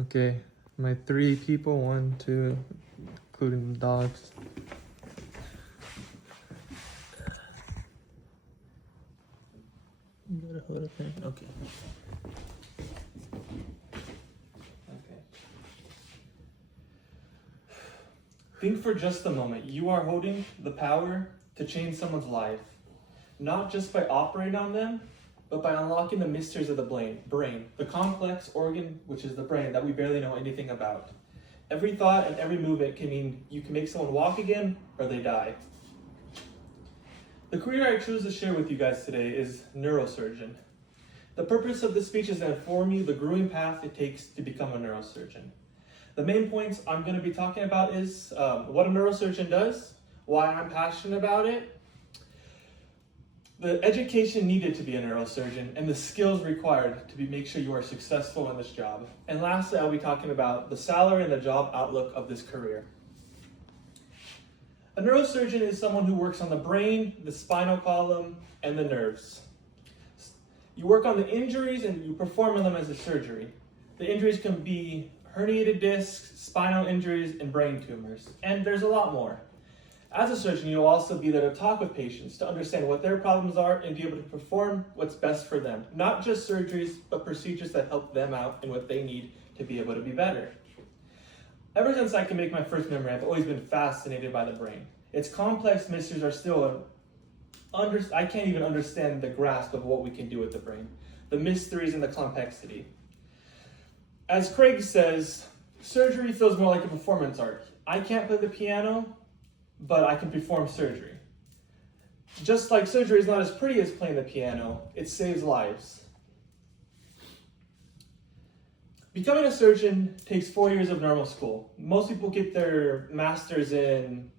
Okay, my 3 people, 1, 2, including the dogs. You got a hood up there? Okay. Okay. Think for just a moment. You are holding the power to change someone's life, not just by operating on them, but by unlocking the mysteries of the brain, the complex organ, which is the brain, that we barely know anything about. Every thought and every movement can mean you can make someone walk again or they die. The career I choose to share with you guys today is neurosurgeon. The purpose of this speech is to inform you the grueling path it takes to become a neurosurgeon. The main points I'm going to be talking about is what a neurosurgeon does, why I'm passionate about it, the education needed to be a neurosurgeon, and the skills required to make sure you are successful in this job. And lastly, I'll be talking about the salary and the job outlook of this career. A neurosurgeon is someone who works on the brain, the spinal column, and the nerves. You work on the injuries and you perform on them as a surgery. The injuries can be herniated discs, spinal injuries, and brain tumors. And there's a lot more. As a surgeon, you'll also be there to talk with patients, to understand what their problems are and be able to perform what's best for them. Not just surgeries, but procedures that help them out and what they need to be able to be better. Ever since I can make my first memory, I've always been fascinated by the brain. Its complex mysteries are still I can't even understand the grasp of what we can do with the brain, the mysteries and the complexity. As Craig says, surgery feels more like a performance art. I can't play the piano, but I can perform surgery. Just like surgery is not as pretty as playing the piano, it saves lives. Becoming a surgeon takes 4 years of normal school. Most people get their master's in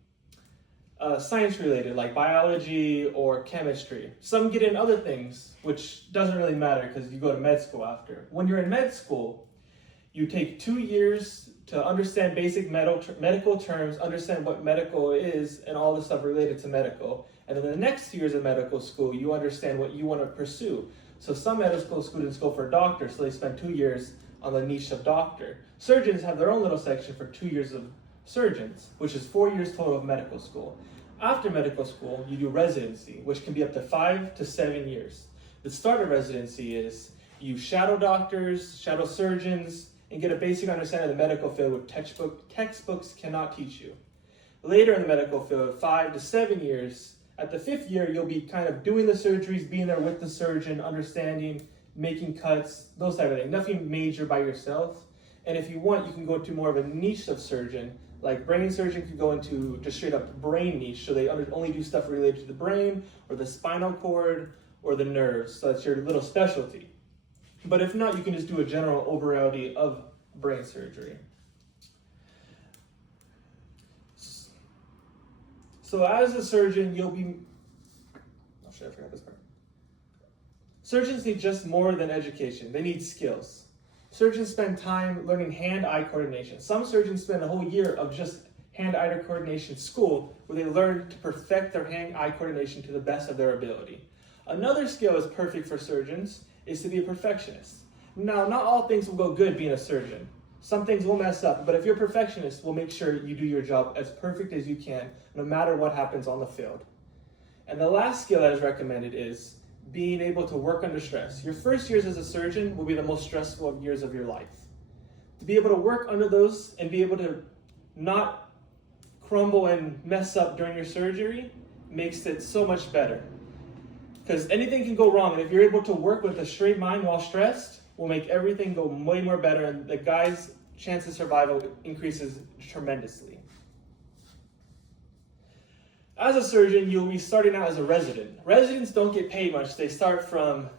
science related, like biology or chemistry. Some get in other things, which doesn't really matter because you go to med school after. When you're in med school, you take 2 years to understand basic medical terms, understand what medical is, and all the stuff related to medical. And then the next 2 years of medical school, you understand what you want to pursue. So some medical students go for doctor, so they spend 2 years on the niche of doctor. Surgeons have their own little section for 2 years of surgeons, which is 4 years total of medical school. After medical school, you do residency, which can be up to 5 to 7 years. The start of residency is you shadow doctors, shadow surgeons, and get a basic understanding of the medical field which textbooks cannot teach you. Later in the medical field, 5 to 7 years, at the 5th year, you'll be kind of doing the surgeries, being there with the surgeon, understanding, making cuts, those type of things. Nothing major by yourself. And if you want, you can go to more of a niche of surgeon. Like brain surgeon could go into just straight up brain niche. So they only do stuff related to the brain or the spinal cord or the nerves. So that's your little specialty. But if not, you can just do a general overview of brain surgery. So as a surgeon, you'll be... Oh shit, I forgot this part. Surgeons need just more than education. They need skills. Surgeons spend time learning hand-eye coordination. Some surgeons spend a whole year of just hand-eye coordination school where they learn to perfect their hand-eye coordination to the best of their ability. Another skill is perfect for surgeons is to be a perfectionist. Now, not all things will go good being a surgeon. Some things will mess up, but if you're a perfectionist, we'll make sure you do your job as perfect as you can, no matter what happens on the field. And the last skill that is recommended is being able to work under stress. Your first years as a surgeon will be the most stressful years of your life. To be able to work under those and be able to not crumble and mess up during your surgery makes it so much better. Because anything can go wrong, and if you're able to work with a straight mind while stressed, will make everything go way more better, and the guy's chance of survival increases tremendously. As a surgeon, you'll be starting out as a resident. Residents don't get paid much. They start from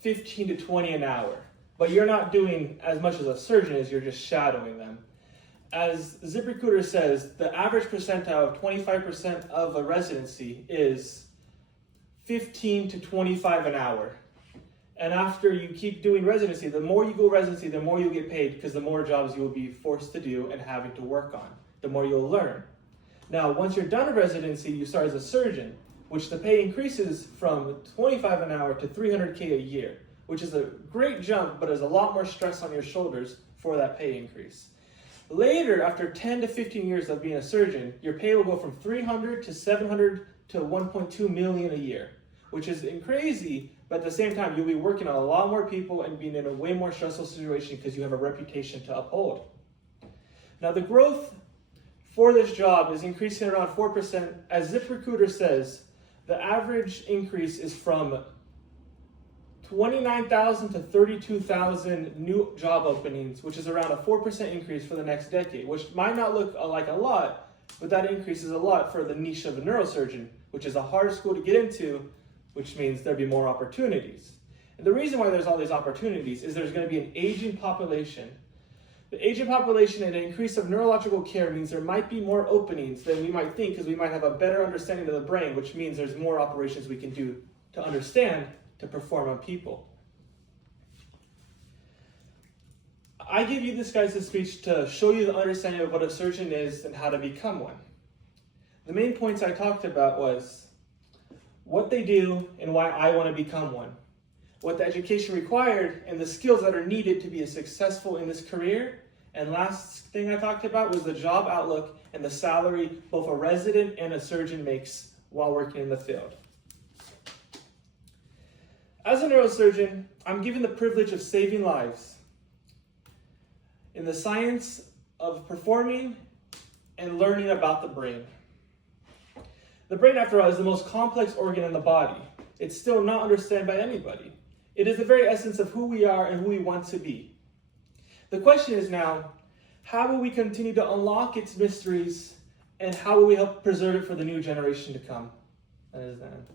15 to 20 an hour. But you're not doing as much as a surgeon as you're just shadowing them. As ZipRecruiter says, the average percentile of 25% of a residency is 15 to 25 an hour. And after you keep doing residency, the more you go residency, the more you'll get paid because the more jobs you will be forced to do and having to work on, the more you'll learn. Now, once you're done a residency, you start as a surgeon, which the pay increases from 25 an hour to $300K a year, which is a great jump, but there's a lot more stress on your shoulders for that pay increase. Later, after 10 to 15 years of being a surgeon, your pay will go from 300 to 700 to 1.2 million a year, which is crazy, but at the same time, you'll be working on a lot more people and being in a way more stressful situation because you have a reputation to uphold. Now, the growth for this job is increasing around 4%. As ZipRecruiter says, the average increase is from 29,000 to 32,000 new job openings, which is around a 4% increase for the next decade, which might not look like a lot, but that increase is a lot for the niche of a neurosurgeon, which is a hard school to get into, which means there'll be more opportunities. And the reason why there's all these opportunities is there's going to be an aging population. The aging population and an increase of neurological care means there might be more openings than we might think, because we might have a better understanding of the brain, which means there's more operations we can do to understand to perform on people. I give you this guy's speech to show you the understanding of what a surgeon is and how to become one. The main points I talked about was what they do and why I want to become one, what the education required and the skills that are needed to be successful in this career, and last thing I talked about was the job outlook and the salary both a resident and a surgeon makes while working in the field. As a neurosurgeon, I'm given the privilege of saving lives in the science of performing and learning about the brain. The brain, after all, is the most complex organ in the body. It's still not understood by anybody. It is the very essence of who we are and who we want to be. The question is now, how will we continue to unlock its mysteries, and how will we help preserve it for the new generation to come? That is the end.